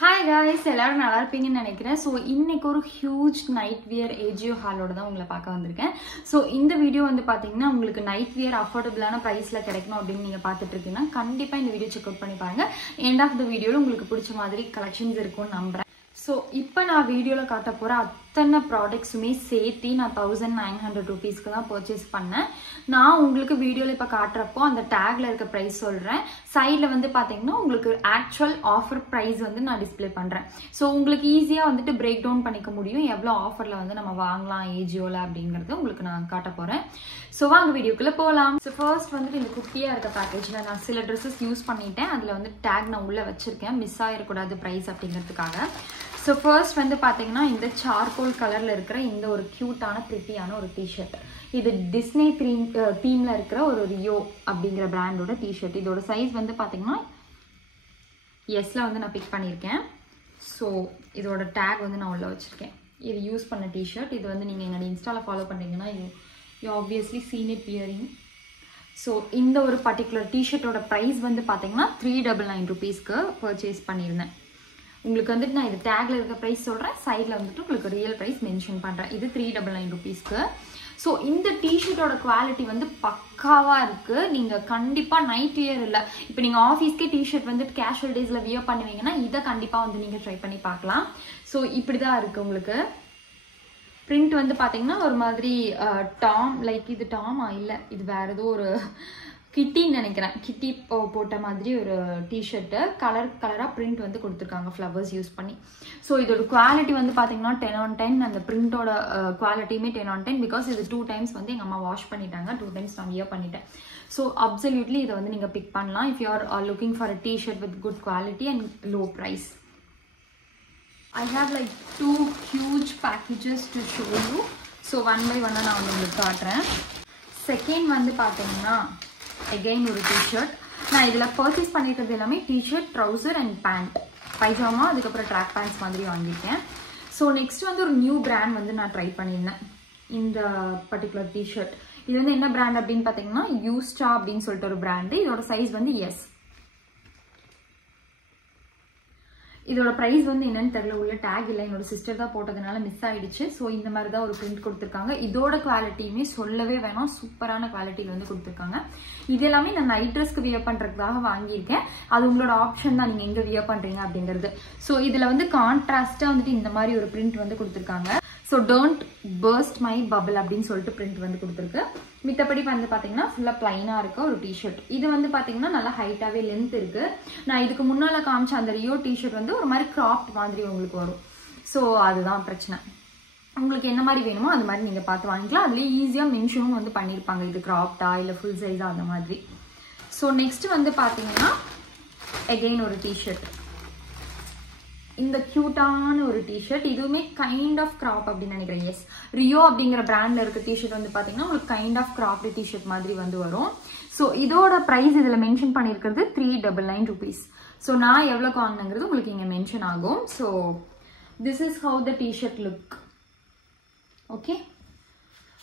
Hi guys, எல்லாரும் நல்லா இருப்பீங்கன்னு நினைக்கிறேன். சோ இன்னைக்கு ஒரு ஹியூஜ் நைட் வியர் ஏஜியோ ஹாலோட தான் உங்களை பார்க்க வந்திருக்கேன். சோ இந்த வீடியோ வந்து பாத்தீங்கன்னா உங்களுக்கு நைட் வியர் அஃபோர்டபிளான பிரைஸ்ல கிடைக்கணும் அப்படின்னு நீங்க பார்த்துட்டு இருக்கீங்கன்னா கண்டிப்பா இந்த வீடியோ செக் அவுட் பண்ணி பாருங்க. எண்ட் ஆஃப் த வீடியோல உங்களுக்கு பிடிச்ச மாதிரி கலெக்ஷன்ஸ் இருக்கும்னு நம்புறேன். சோ இப்போ நான் வீடியோல காட்ட போற அத்தனை ப்ராடக்ட்ஸுமே சேர்த்து நான் 1900 ரூபீஸ்க்கு தான் பர்ச்சேஸ் பண்ணேன். நான் உங்களுக்கு வீடியோல இப்ப காட்டுறப்போ அந்த டேக்ல இருக்க பிரைஸ் சொல்றேன். சைட்ல வந்து பாத்தீங்கன்னா உங்களுக்கு ஆக்சுவல் ஆஃபர் பிரைஸ் வந்து நான் டிஸ்பிளே பண்றேன். சோ உங்களுக்கு ஈஸியா வந்துட்டு பிரேக் டவுன் பண்ணிக்க முடியும் எவ்வளவு ஆஃபர்ல வந்து நம்ம வாங்கலாம் ஏஜியோல அப்படிங்கறது உங்களுக்கு நான் காட்ட போறேன். சோ வாங்க வீடியோக்குள்ள போலாம். சோ ஃபர்ஸ்ட் வந்துட்டு இந்த குட்டியா இருக்க பேக்கேஜ்ல நான் சில ட்ரெஸ்ஸஸ் யூஸ் பண்ணிட்டேன். அதுல வந்து டேக் நான் உள்ள வச்சிருக்கேன் மிஸ் ஆயிடக்கூடாது பிரைஸ் அப்படிங்கிறதுக்காக. ஸோ ஃபர்ஸ்ட் வந்து பார்த்தீங்கன்னா இந்த சார்கோல் கலரில் இருக்கிற இந்த ஒரு க்யூட்டான ப்ரிட்டியான ஒரு டிஷர்ட். இது டிஸ்னே தீமில் இருக்கிற ஒரு ரியோ அப்படிங்கிற பிராண்டோட டிஷர்ட். இதோட சைஸ் வந்து பார்த்தீங்கன்னா எஸ்ல வந்து நான் பிக் பண்ணியிருக்கேன். ஸோ இதோட டேக் வந்து நான் உள்ள வச்சுருக்கேன். இது யூஸ் பண்ண டிஷர்ட். இது வந்து நீங்கள் என்னோட இன்ஸ்டாவில் ஃபாலோ பண்ணுறீங்கன்னா you obviously scene it wearing. So இந்த ஒரு பர்டிகுலர் டிஷர்ட்டோட ப்ரைஸ் வந்து பார்த்தீங்கன்னா 399 ரூபீஸ்க்கு பர்ச்சேஸ் பண்ணியிருந்தேன். உங்களுக்கு வந்துட்டு நான் இது டேக்ல இருக்க ப்ரைஸ் சொல்றேன். சைட்ல வந்துட்டு உங்களுக்கு ரியல் ப்ரைஸ் மென்ஷன் பண்றேன். இது 399 ரூபீஸ்க்கு. ஸோ இந்த டிஷர்ட்டோட குவாலிட்டி வந்து பக்காவா இருக்கு. நீங்க கண்டிப்பா நைட் வியர் இல்ல, இப்போ நீங்க ஆஃபீஸ்க்கே டிஷர்ட் வந்துட்டு கேஷுவல் டேஸ்ல வியர் பண்ணுவீங்கன்னா இதை கண்டிப்பா வந்து நீங்க ட்ரை பண்ணி பார்க்கலாம். ஸோ இப்படிதான் இருக்கு உங்களுக்கு. பிரிண்ட் வந்து பாத்தீங்கன்னா ஒரு மாதிரி டாம் லைக் இது டாமா இல்ல இது வேற ஏதோ ஒரு கிட்டின்னு நினைக்கிறேன். கிட்டி போட்ட மாதிரி ஒரு டிஷர்ட்டு கலரா பிரிண்ட் வந்து கொடுத்துருக்காங்க ஃப்ளவர்ஸ் யூஸ் பண்ணி. ஸோ இதோட குவாலிட்டி வந்து பார்த்தீங்கன்னா 10/10. அந்த பிரிண்டோட குவாலிட்டியுமே 10/10 பிகாஸ் இது 2 டைம்ஸ் வந்து எங்கள் அம்மா வாஷ் பண்ணிட்டாங்க. 2 டைம்ஸ் நான் வியர் பண்ணிட்டேன். ஸோ அப்சல்யூட்லி இதை வந்து நீங்கள் பிக் பண்ணலாம் if you are looking for a t-shirt with good quality and low price. I have like 2 huge packages to show you. So one by one நான் உங்களுக்கு காட்டுறேன். செகண்ட் வந்து பார்த்தீங்கன்னா again ஒரு டிஷர்ட். நான் இதில் பர்ச்சேஸ் பண்ணிக்கிறது எல்லாமே t-shirt, trouser and pant, pyjama, அதுக்கப்புறம் ட்ராக் பேண்ட்ஸ் மாதிரி வாங்கியிருக்கேன். ஸோ நெக்ஸ்ட் வந்து ஒரு நியூ பிராண்ட் வந்து நான் ட்ரை பண்ணியிருந்தேன் இந்த பர்டிகுலர் டிஷர்ட். இது வந்து என்ன பிராண்ட் அப்படின்னு பார்த்தீங்கன்னா யூஸ்டா அப்படின்னு சொல்லிட்டு ஒரு பிராண்டு. இதோட சைஸ் வந்து எஸ். இதோட ப்ரைஸ் வந்து என்னன்னு தெரியல, உள்ள டேக் இல்லை, என்னோட சிஸ்டர் தான் போட்டதுனால மிஸ் ஆயிடுச்சு. ஸோ இந்த மாதிரி தான் ஒரு பிரிண்ட் கொடுத்துருக்காங்க. இதோட குவாலிட்டியுமே சொல்லவே வேணாம், சூப்பரான குவாலிட்டியில் வந்து கொடுத்துருக்காங்க. இது எல்லாமே நான் நைட் ட்ரெஸ்க்கு வியர் பண்ணுறதுக்காக வாங்கியிருக்கேன். அது உங்களோட ஆப்ஷன் தான், நீங்கள் எங்கே வியர் பண்ணுறீங்க அப்படிங்கிறது. ஸோ இதில் வந்து கான்ட்ராஸ்டாக வந்துட்டு இந்த மாதிரி ஒரு பிரிண்ட் வந்து கொடுத்துருக்காங்க. So don't burst my bubble அப்படின்னு சொல்லிட்டு பிரிண்ட் வந்து கொடுத்துருக்கு. மித்தபடி வந்து பார்த்தீங்கன்னா ஃபுல்லாக பிளைனாக இருக்க ஒரு டிஷர்ட். இது வந்து பார்த்தீங்கன்னா நல்லா ஹைட்டாகவே லென்த் இருக்கு. நான் இதுக்கு முன்னால் காமிச்ச அந்த ரியோ டிஷர்ட் வந்து ஒரு மாதிரி கிராப்ட் மாதிரி உங்களுக்கு வரும். ஸோ அதுதான் பிரச்சனை. உங்களுக்கு என்ன மாதிரி வேணுமோ அது மாதிரி நீங்கள் பார்த்து வாங்கிக்கலாம். அதுலேயே ஈஸியாக மென்ஷனும் வந்து பண்ணியிருப்பாங்க இது கிராப்டா இல்லை ஃபுல் சைஸா அந்த மாதிரி. ஸோ நெக்ஸ்ட் வந்து பார்த்தீங்கன்னா அகெயின் ஒரு டிஷர்ட். இந்த கியூட்டான ஒரு டிஷர்ட். இதுவுமே கைண்ட் ஆஃப் கிராப் அப்படின்னு நினைக்கிறேன். எஸ், ரியோ அப்படிங்கிற பிராண்ட்ல இருக்க டிஷர்ட் வந்து பாத்தீங்கன்னா உங்களுக்கு கைண்ட் ஆஃப் கிராப்டு டிஷர்ட் மாதிரி வந்து வரும். ஸோ இதோட பிரைஸ் இதுல மென்ஷன் பண்ணிருக்கிறது 399 ரூபீஸ். ஸோ நான் எவ்வளவு வாங்கினங்கிறது உங்களுக்கு இங்க மென்ஷன் ஆகும். So this is how the t-shirt look. Okay,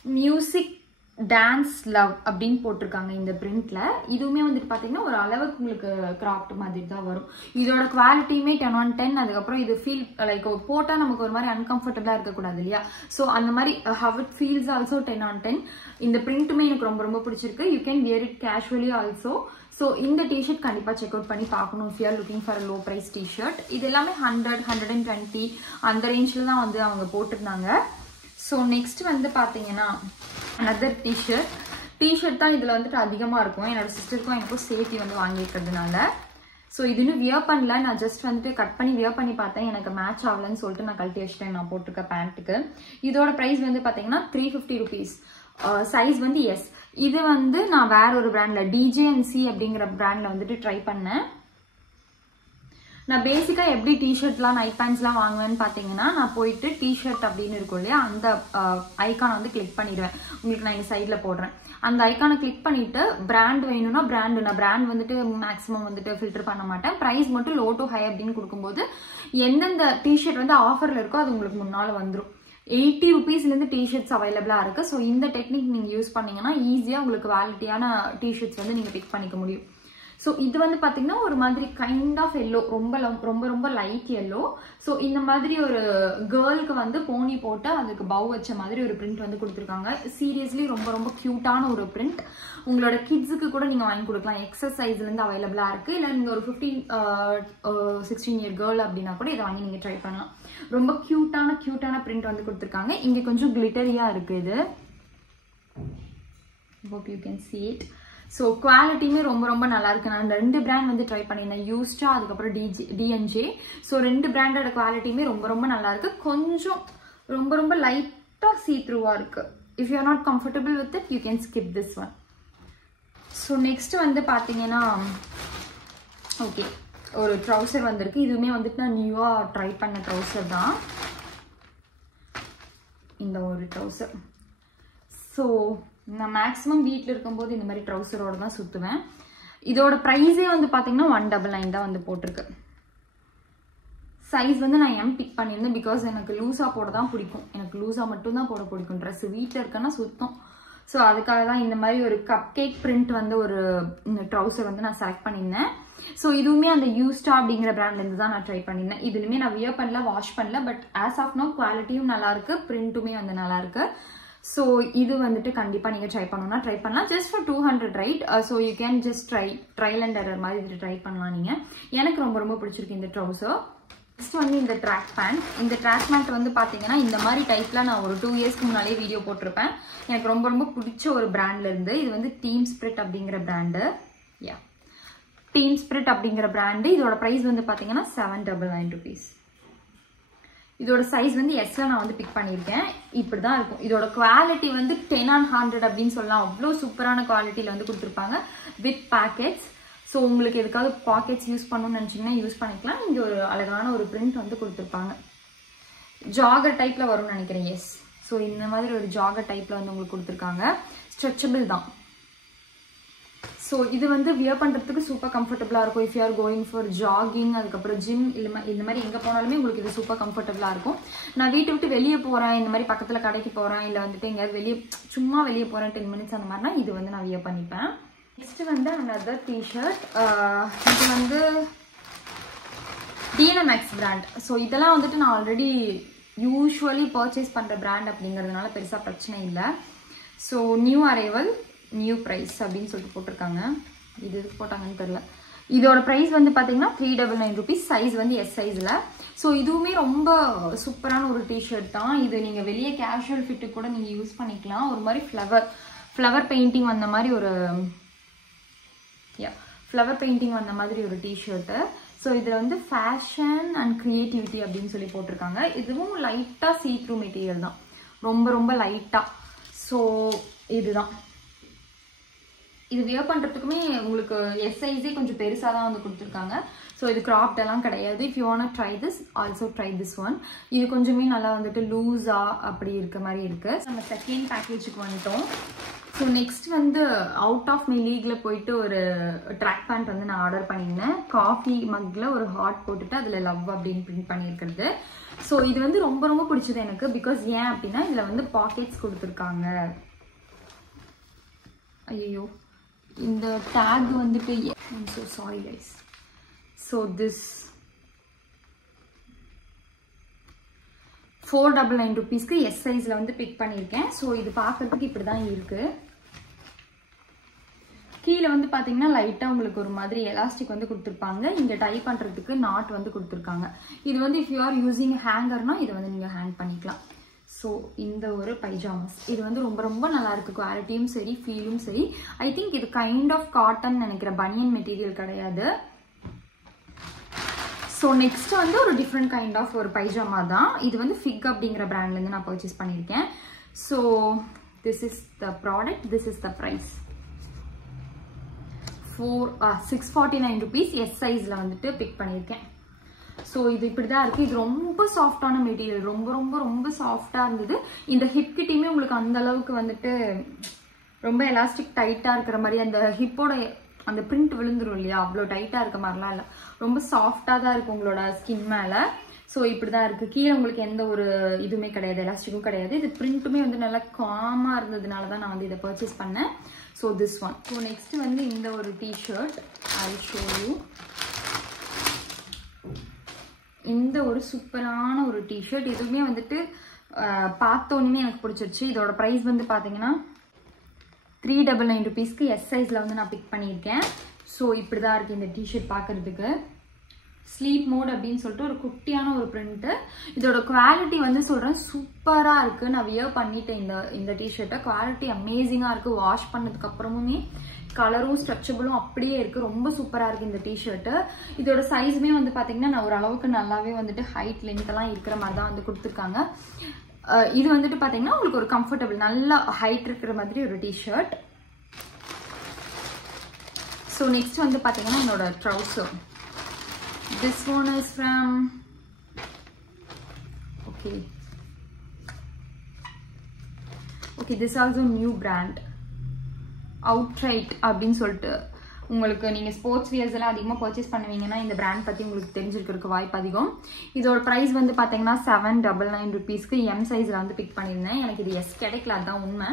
music dance love அப்படின்னு போட்டிருக்காங்க இந்த பிரிண்ட்ல. இதுவுமே வந்துட்டு பாத்தீங்கன்னா ஒரு அளவுக்கு உங்களுக்கு கிராஃப்ட் மாதிரி தான் வரும். இதோட குவாலிட்டியுமே 10/10. அதுக்கப்புறம் இது ஃபீல் லைக் போட்டா நமக்கு ஒரு மாதிரி அன்கம்ஃபர்டபுளா இருக்கக்கூடாது இல்லையா? ஸோ அந்த மாதிரி ஹவ் இட் ஃபீல்ஸ் ஆல்சோ 10/10. இந்த பிரிண்ட்டுமே எனக்கு ரொம்ப ரொம்ப பிடிச்சிருக்கு. You can wear it casually also. So இந்த டிஷர்ட் கண்டிப்பா செக் அவுட் பண்ணி பார்க்கணும் if you are looking for low price t-shirt. இது எல்லாமே 100, 120 அந்த ரேஞ்சில் தான் வந்து அவங்க போட்டிருந்தாங்க. ஸோ நெக்ஸ்ட் வந்து பார்த்தீங்கன்னா அனதர் டிஷர்ட் தான் இதில் வந்துட்டு அதிகமாக இருக்கும். என்னோட சிஸ்டருக்கும் எனக்கும் சேர்த்து வந்து வாங்கியிருக்கிறதுனால. ஸோ இது இன்னும் வியர் பண்ணல. நான் ஜஸ்ட் வந்துட்டு கட் பண்ணி வியர் பண்ணி பார்த்தேன். எனக்கு மேட்ச் ஆகலன்னு சொல்லிட்டு நான் கழட்டி வச்சிட்டேன் நான் போட்டிருக்க பேண்ட்டுக்கு. இதோட ப்ரைஸ் வந்து பார்த்தீங்கன்னா 350 ரூபீஸ். சைஸ் வந்து எஸ். இது வந்து நான் வேற ஒரு பிராண்ட்ல DJNC அப்படிங்கிற பிராண்ட்ல வந்துட்டு ட்ரை பண்ணேன். நான் பேசிக்கா எப்படி டிஷர்ட்லாம் நைட் பேண்ட்ஸ்லாம் வாங்குவேன்னு பாத்தீங்கன்னா நான் போயிட்டு டிஷர்ட் அப்படின்னு இருக்கும் இல்லையா அந்த ஐக்கானை வந்து கிளிக் பண்ணிடுவேன். உங்களுக்கு நான் இந்த சைட்ல போடுறேன். அந்த ஐக்கானை கிளிக் பண்ணிட்டு பிராண்ட் வேணும்னா நான் பிராண்ட் வந்துட்டு மேக்ஸிமம் வந்துட்டு ஃபில்டர் பண்ண மாட்டேன். பிரைஸ் மட்டும் லோ டு ஹை அப்படின்னு கொடுக்கும்போது எந்தெந்த டிஷர்ட் வந்து ஆஃபர்ல இருக்கோ அது உங்களுக்கு முன்னால வந்துடும். 80 ரூபீஸ்லேருந்து டிஷர்ட்ஸ் அவைலபிளாக இருக்குது. ஸோ இந்த டெக்னிக் நீங்கள் யூஸ் பண்ணீங்கன்னா ஈஸியாக உங்களுக்கு குவாலிட்டியான டிஷர்ட்ஸ் வந்து நீங்கள் பிக் பண்ணிக்க முடியும். ஸோ இது வந்து பார்த்தீங்கன்னா ஒரு மாதிரி கைண்ட் ஆஃப் எல்லோ, ரொம்ப ரொம்ப ரொம்ப லைட் எல்லோ. ஸோ இந்த மாதிரி ஒரு கேர்ளுக்கு வந்து போனி போட்டு அதுக்கு பவ் வச்ச மாதிரி ஒரு பிரிண்ட் வந்து கொடுத்துருக்காங்க. சீரியஸ்லி ரொம்ப ரொம்ப க்யூட்டான ஒரு பிரிண்ட். உங்களோட கிட்ஸுக்கு கூட நீங்கள் வாங்கி கொடுக்கலாம். எக்ஸஸ் சைஸ்லேருந்து அவைலபிளாக இருக்குது. இல்லை நீங்கள் ஒரு 15-16 இயர் கேர்ள் அப்படின்னா கூட இதை வாங்கி நீங்கள் ட்ரை பண்ணலாம். ரொம்ப க்யூட்டான பிரிண்ட் வந்து கொடுத்துருக்காங்க. இங்கே கொஞ்சம் கிளிட்டரியாக இருக்குது இது. hope you can see it. So குவாலிட்டியுமே ரொம்ப ரொம்ப நல்லா இருக்கு. நான் 2 பிராண்ட் வந்து ட்ரை பண்ணியிருந்தேன், யூஸ்டா அதுக்கப்புறம் டிஎன்ஜே. ஸோ 2 பிராண்டோட குவாலிட்டியுமே ரொம்ப ரொம்ப நல்லா இருக்கு. கொஞ்சம் ரொம்ப ரொம்ப லைட்டாக சீ த்ரூவாக இருக்கு. If you R not comfortable with it you can skip this one. So next வந்து பார்த்தீங்கன்னா ஓகே ஒரு ட்ரௌசர் வந்திருக்கு. இதுவுமே வந்துட்டு நான் நியூவாக ட்ரை பண்ண ட்ரௌசர் தான் இந்த ஒரு ட்ரௌசர். ஸோ நான் மேக்ஸிமம் வீட்டில் இருக்கும்போது இந்த மாதிரி ட்ரௌசரோடு தான் சுற்றுவேன். இதோட ப்ரைஸே வந்து பார்த்தீங்கன்னா 199 தான் வந்து போட்டிருக்கு. சைஸ் வந்து நான் எம் பிக் பண்ணியிருந்தேன். பிகாஸ் எனக்கு லூஸாக போட தான் பிடிக்கும். எனக்கு லூஸாக மட்டும்தான் போட பிடிக்கும் ட்ரெஸ். வீட்டில் இருக்கேன்னா சுத்தம். ஸோ அதுக்காக தான் இந்த மாதிரி ஒரு கப் கேக் பிரிண்ட் வந்து ஒரு ட்ரௌசர் வந்து நான் செலக்ட் பண்ணியிருந்தேன். ஸோ இதுவுமே அந்த யூஸ்டா அப்படிங்கிற பிராண்ட்லேருந்து தான் நான் ட்ரை பண்ணியிருந்தேன். இதுலையுமே நான் வியர் பண்ணல, வாஷ் பண்ணல. பட் ஆஸ் ஆஃப் நோ குவாலிட்டியும் நல்லாயிருக்கு, பிரிண்ட்டுமே வந்து நல்லாயிருக்கு. ஸோ இது வந்துட்டு கண்டிப்பாக நீங்கள் ட்ரை பண்ணணும்னா ட்ரை பண்ணலாம். Just for 200 right. So you can just trial and error மாதிரி இது ட்ரை பண்ணலாம் நீங்கள். எனக்கு ரொம்ப ரொம்ப பிடிச்சிருக்கு இந்த ட்ரௌசர். நெக்ஸ்ட் வந்து இந்த ட்ராக் பேண்ட். இந்த ட்ராக் பேண்ட் வந்து பார்த்தீங்கன்னா இந்த மாதிரி டைப்பில் நான் ஒரு 2 இயர்ஸ்க்கு முன்னாலே வீடியோ போட்டிருப்பேன். எனக்கு ரொம்ப ரொம்ப பிடிச்ச ஒரு பிராண்ட்லேருந்து. இது வந்து டீம் ஸ்பிரிட் அப்படிங்கிற பிராண்டு. டீம் ஸ்பிரிட் அப்படிங்கிற பிராண்டு. இதோட ப்ரைஸ் வந்து பார்த்தீங்கன்னா 799 rupees. இதோட சைஸ் வந்து எஸ்ல நான் வந்து பிக் பண்ணியிருக்கேன். இப்படி தான் இருக்கும். இதோட குவாலிட்டி வந்து 10 on 100 அப்படின்னு சொல்லலாம். அவ்வளோ சூப்பரான குவாலிட்டியில் வந்து கொடுத்துருப்பாங்க வித் பாக்கெட்ஸ். ஸோ உங்களுக்கு எதுக்காவது பாக்கெட்ஸ் யூஸ் பண்ணணும்னு நினச்சிங்கன்னா யூஸ் பண்ணிக்கலாம். இங்கே ஒரு அழகான ஒரு பிரிண்ட் வந்து கொடுத்துருப்பாங்க. ஜாகர் டைப்பில் வரும்னு நினைக்கிறேன். எஸ். ஸோ இந்த மாதிரி ஒரு ஜாகர் டைப்பில் வந்து உங்களுக்கு கொடுத்துருக்காங்க. ஸ்ட்ரெச்சபிள் தான். ஸோ இது வந்து வியர் பண்ணுறதுக்கு சூப்பர் கம்ஃபர்டபுளாக இருக்கும். If you are going for jogging, அதுக்கப்புறம் ஜிம் இந்த மாதிரி எங்கே போனாலுமே உங்களுக்கு இது சூப்பர் கம்ஃபர்டபுளாக இருக்கும். நான் வீட்டை விட்டு வெளியே போகிறேன், இந்த மாதிரி பக்கத்தில் கடைக்கு போகிறேன், இல்லை வந்துட்டு எங்கேயாவது சும்மா வெளியே போகிறேன் 10 minutes அந்த மாதிரினா இது வந்து நான் வியர் பண்ணிப்பேன். நெக்ஸ்ட்டு வந்து another டிஷர்ட். இது வந்து DNMX பிராண்ட். ஸோ இதெல்லாம் வந்துட்டு நான் ஆல்ரெடி யூஸ்வலி பர்ச்சேஸ் பண்ணுற பிராண்ட் அப்படிங்கிறதுனால பெருசாக பிரச்சனை இல்லை. So new arrival new price அப்படின்னு சொல்லிட்டு போட்டிருக்காங்க. இது எதுக்கு போட்டாங்கன்னு தெரியல. இதோட ப்ரைஸ் வந்து பார்த்தீங்கன்னா 399 rupees. சைஸ் வந்து எஸ் சைஸில். ஸோ இதுவுமே ரொம்ப சூப்பரான ஒரு டிஷர்ட் தான். இது நீங்கள் வெளியே கேஷுவல் ஃபிட்டு கூட நீங்கள் யூஸ் பண்ணிக்கலாம். ஒரு மாதிரி ஃப்ளவர் பெயிண்டிங் வந்த மாதிரி ஒரு ஒரு டிஷர்ட்டு. ஸோ இதில் வந்து ஃபேஷன் அண்ட் க்ரியேட்டிவிட்டி அப்படின்னு சொல்லி போட்டிருக்காங்க. இதுவும் லைட்டாக சீ த்ரூ மெட்டீரியல் தான், ரொம்ப ரொம்ப லைட்டாக. ஸோ இதுதான். இது வியர் பண்ணுறதுக்குமே உங்களுக்கு எஸ் சைஸே கொஞ்சம் பெருசாக தான் வந்து கொடுத்துருக்காங்க. ஸோ இது கிராப்ட் எல்லாம் கிடையாது. If you want try this also try this one. இது கொஞ்சமே நல்லா வந்துட்டு லூஸாக அப்படி இருக்க மாதிரி இருக்குது. நம்ம செகண்ட் பேக்கேஜுக்கு வந்துட்டோம். ஸோ நெக்ஸ்ட் வந்து அவுட் ஆஃப் மை லீக்ல போயிட்டு ஒரு ட்ராக் பேண்ட் வந்து நான் ஆர்டர் பண்ணியிருந்தேன். காஃபி மக்கில் ஒரு ஹார்ட் போட்டுட்டு அதில் லவ் அப்படின்னு பிரிண்ட் பண்ணியிருக்கிறது. ஸோ இது வந்து ரொம்ப ரொம்ப பிடிச்சது எனக்கு. பிகாஸ் ஏன் அப்படின்னா இதில் வந்து பாக்கெட்ஸ் கொடுத்துருக்காங்க. ஐயோ இந்த டேக் வந்துட்டு I'm so sorry guys. So this 499 rupeesக்கு S சைஸ்ல வந்து பிக் பண்ணியிருக்கேன். ஸோ இது பார்க்கறதுக்கு இப்படி தான் இருக்கு. கீழே வந்து பார்த்தீங்கன்னா லைட்டாக உங்களுக்கு ஒரு மாதிரி எலாஸ்டிக் வந்து கொடுத்துருப்பாங்க. இங்கே டை பண்ணுறதுக்கு நாட் வந்து கொடுத்துருக்காங்க. இது வந்து இஃப் யூ ஆர் யூஸிங் ஹேங்கர்னா இதை வந்து நீங்கள் ஹேங் பண்ணிக்கலாம். ஸோ இந்த ஒரு பைஜாமாஸ் இது வந்து ரொம்ப ரொம்ப நல்லா இருக்கு. குவாலிட்டியும் சரி, ஃபீலும் சரி. ஐ திங்க் இது கைண்ட் ஆஃப் காட்டன் நினைக்கிற, பனியன் மெட்டீரியல் கிடையாது. ஸோ நெக்ஸ்ட் வந்து ஒரு டிஃப்ரெண்ட் கைண்ட் ஆஃப் ஒரு பைஜாமா தான். இது வந்து ஃபிக் அப்படிங்கிற பிராண்ட்லேருந்து நான் பர்ச்சேஸ் பண்ணியிருக்கேன். So this is the product, this is the price. 649 rupees. S சைஸில் வந்துட்டு பிக் பண்ணியிருக்கேன். ஸோ இது இப்படி தான் இருக்குது. இது ரொம்ப சாஃப்டான மெட்டீரியல், ரொம்ப ரொம்ப ரொம்ப சாஃப்டாக இருந்தது. இந்த ஹிப் கிட்டையுமே உங்களுக்கு அந்த அளவுக்கு வந்துட்டு ரொம்ப எலாஸ்டிக் டைட்டாக இருக்கிற மாதிரி அந்த ஹிப்போட அந்த பிரிண்ட் விழுந்துரும் இல்லையா, அவ்வளோ டைட்டாக இருக்க மாதிரிலாம் இல்லை. ரொம்ப சாஃப்டாக தான் இருக்கும் உங்களோட ஸ்கின் மேலே. ஸோ இப்படி தான் இருக்குது. கீழே உங்களுக்கு எந்த ஒரு இதுவுமே கிடையாது, எலாஸ்டிக்கும் கிடையாது. இது பிரிண்ட்டுமே வந்து நல்லா காமாக இருந்ததுனால தான் நான் வந்து இதை பர்ச்சேஸ் பண்ணேன். So this one. So next வந்து இந்த ஒரு டிஷர்ட் ஐ ஷோ யூ. இந்த ஒரு சூப்பரான ஒரு டிஷர்ட். இதுவுமே வந்துட்டு பார்த்தோன்னே எனக்கு பிடிச்சிருச்சு. இதோட ப்ரைஸ் வந்து பார்த்தீங்கன்னா 399 rupeesக்கு எஸ் சைஸில் வந்து நான் பிக் பண்ணியிருக்கேன். ஸோ இப்படி தான் இருக்குது இந்த டிஷர்ட் பார்க்குறதுக்கு. ஸ்லீப் மோட் அப்படின்னு சொல்லிட்டு ஒரு குட்டியான ஒரு பிரிண்ட்டு. இதோட குவாலிட்டி வந்து சொல்கிறேன் சூப்பராக இருக்குது. நான் வியர் பண்ணிட்டேன் இந்த டிஷர்ட்டை. குவாலிட்டி அமேசிங்காக இருக்குது. வாஷ் பண்ணதுக்கப்புறமுமே கலரும் ஸ்ட்ரெச்சபிளும் அப்படியே இருக்குது. ரொம்ப சூப்பராக இருக்குது இந்த டிஷர்ட்டு. இதோட சைஸுமே வந்து பார்த்தீங்கன்னா நான் ஓரளவுக்கு நல்லாவே வந்துட்டு ஹைட் லென்த்தெல்லாம் இருக்கிற மாதிரி தான் வந்து கொடுத்துருக்காங்க. இது வந்துட்டு பார்த்தீங்கன்னா உங்களுக்கு ஒரு கம்ஃபர்டபுள் நல்ல ஹைட் இருக்கிற மாதிரி ஒரு டிஷர்ட். ஸோ நெக்ஸ்ட் வந்து பார்த்தீங்கன்னா என்னோட trouser. This one is from okay, this also new brand, Outright அப்படின்னு சொல்லிட்டு. உங்களுக்கு நீங்கள் ஸ்போர்ட்ஸ் வியர்ஸ் எல்லாம் அதிகமாக பர்ச்சேஸ் பண்ணுவீங்கன்னா இந்த பிராண்ட் பற்றி உங்களுக்கு தெரிஞ்சிருக்கிறதுக்கு வாய்ப்பு அதிகம். இதோட ப்ரைஸ் வந்து பார்த்தீங்கன்னா 799 rupeesக்கு எம் சைஸில் வந்து பிக் பண்ணியிருந்தேன். எனக்கு இது எஸ் கிடைக்கல, அதுதான் உண்மை.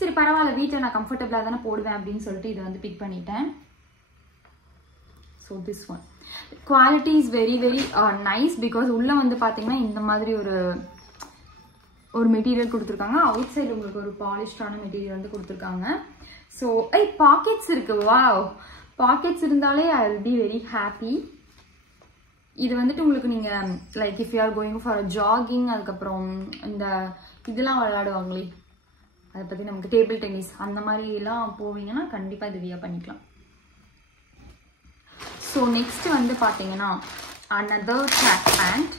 சரி பரவாயில்ல, வீட்டில் நான் கம்ஃபர்டபுளாக தானே போடுவேன் அப்படின்னு சொல்லிட்டு இதை வந்து பிக் பண்ணிட்டேன். So this one quality is very very nice. Because உள்ளே வந்து பார்த்தீங்கன்னா இந்த மாதிரி ஒரு மெட்டீரியல் கொடுத்துருக்காங்க. அவுட் சைடு உங்களுக்கு ஒரு பாலிஷ்டான மெட்டீரியல் வந்து கொடுத்துருக்காங்க. ஸோ பாக்கெட்ஸ் இருக்கு. வாவ், பாக்கெட்ஸ் இருந்தாலே I will be very happy. இது வந்துட்டு உங்களுக்கு நீங்கள் like if you are going for jogging, அதுக்கப்புறம் இந்த இதெல்லாம் விளையாடுவாங்களே, அதை பற்றி நமக்கு டேபிள் டென்னிஸ் அந்த மாதிரிலாம் போவீங்கன்னா கண்டிப்பாக இது வியர் பண்ணிக்கலாம். ஸோ நெக்ஸ்ட் வந்து பார்த்தீங்கன்னா another track pant.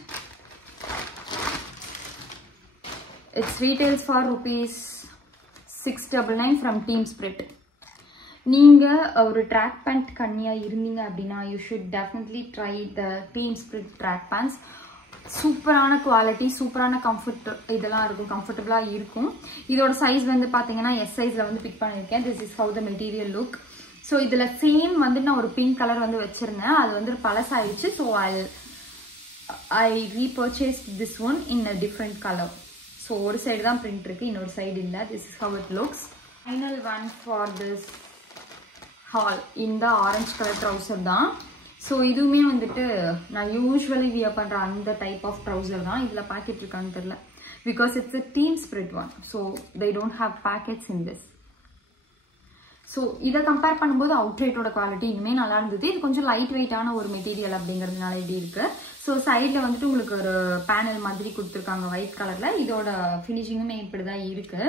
It's retails for ₹699 from Team Spirit. நீங்கள் ஒரு ட்ராக் பேண்ட் கண்ணியாக இருந்தீங்க அப்படின்னா you should definitely try the team spirit track pants. சூப்பரான குவாலிட்டி, சூப்பரான கம்ஃபர்ட் இதெல்லாம் இருக்கும், கம்ஃபர்டபுளாக இருக்கும். இதோட சைஸ் வந்து பார்த்தீங்கன்னா எஸ் சைஸில் வந்து பிக் பண்ணியிருக்கேன். This is how the material look. So இதில் சேம் வந்து நான் ஒரு பிங்க் கலர் வந்து வச்சுருந்தேன், அது வந்து பழசாயிடுச்சு. So I repurchase this one in a different colour. So ஒரு சைடு தான் பிரிண்ட் இருக்குது, இன்னொரு சைடு இல்லை. This is how it looks. Final one for this haul இந்த ஆரஞ்சு கலர் ட்ரௌசர் தான். ஸோ இதுவுமே வந்துட்டு நான் யூஸ்வலி வியர் பண்ணுற அந்த டைப் ஆஃப் ட்ரௌசர் தான். இதில் பாக்கெட் இருக்கான்னு தெரியல, because it's a team spirit one. So they don't have packets in this. So இதை கம்பேர் பண்ணும்போது அவுட்ரைட்டோட குவாலிட்டி இனிமேல் நல்லா இருந்தது. இது கொஞ்சம் லைட் வெயிட்டான ஒரு மெட்டீரியல் அப்படிங்கிறதுனால இப்படி இருக்குது. ஸோ சைடில் வந்துட்டு உங்களுக்கு ஒரு பேனல் மாதிரி கொடுத்துருக்காங்க ஒயிட் கலரில். இதோட ஃபினிஷிங்குமே இப்படி தான் இருக்குது.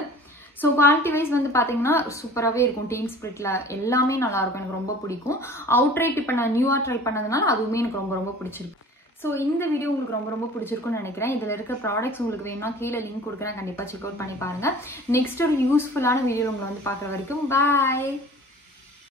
ஸோ குவாலிட்டி வைஸ் வந்து பார்த்தீங்கன்னா சூப்பராகவே இருக்கும். டீம் ஸ்பிரிட்டில் எல்லாமே நல்லாயிருக்கும், எனக்கு ரொம்ப பிடிக்கும். அவுட்ரைட் இப்போ நான் நியூவாக ட்ரை பண்ணதுனால அதுவுமே எனக்கு ரொம்ப ரொம்ப பிடிச்சிருக்கு. ஸோ இந்த வீடியோ உங்களுக்கு ரொம்ப ரொம்ப பிடிச்சிருக்குன்னு நினைக்கிறேன். இதில் இருக்க ப்ராடக்ட்ஸ் உங்களுக்கு வேணும்னா கீழே லிங்க் கொடுக்குறேன், கண்டிப்பாக செக் அவுட் பண்ணி பாருங்கள். நெக்ஸ்ட் ஒரு யூஸ்ஃபுல்லான வீடியோ உங்களை வந்து பார்க்குற வரைக்கும் பாய்.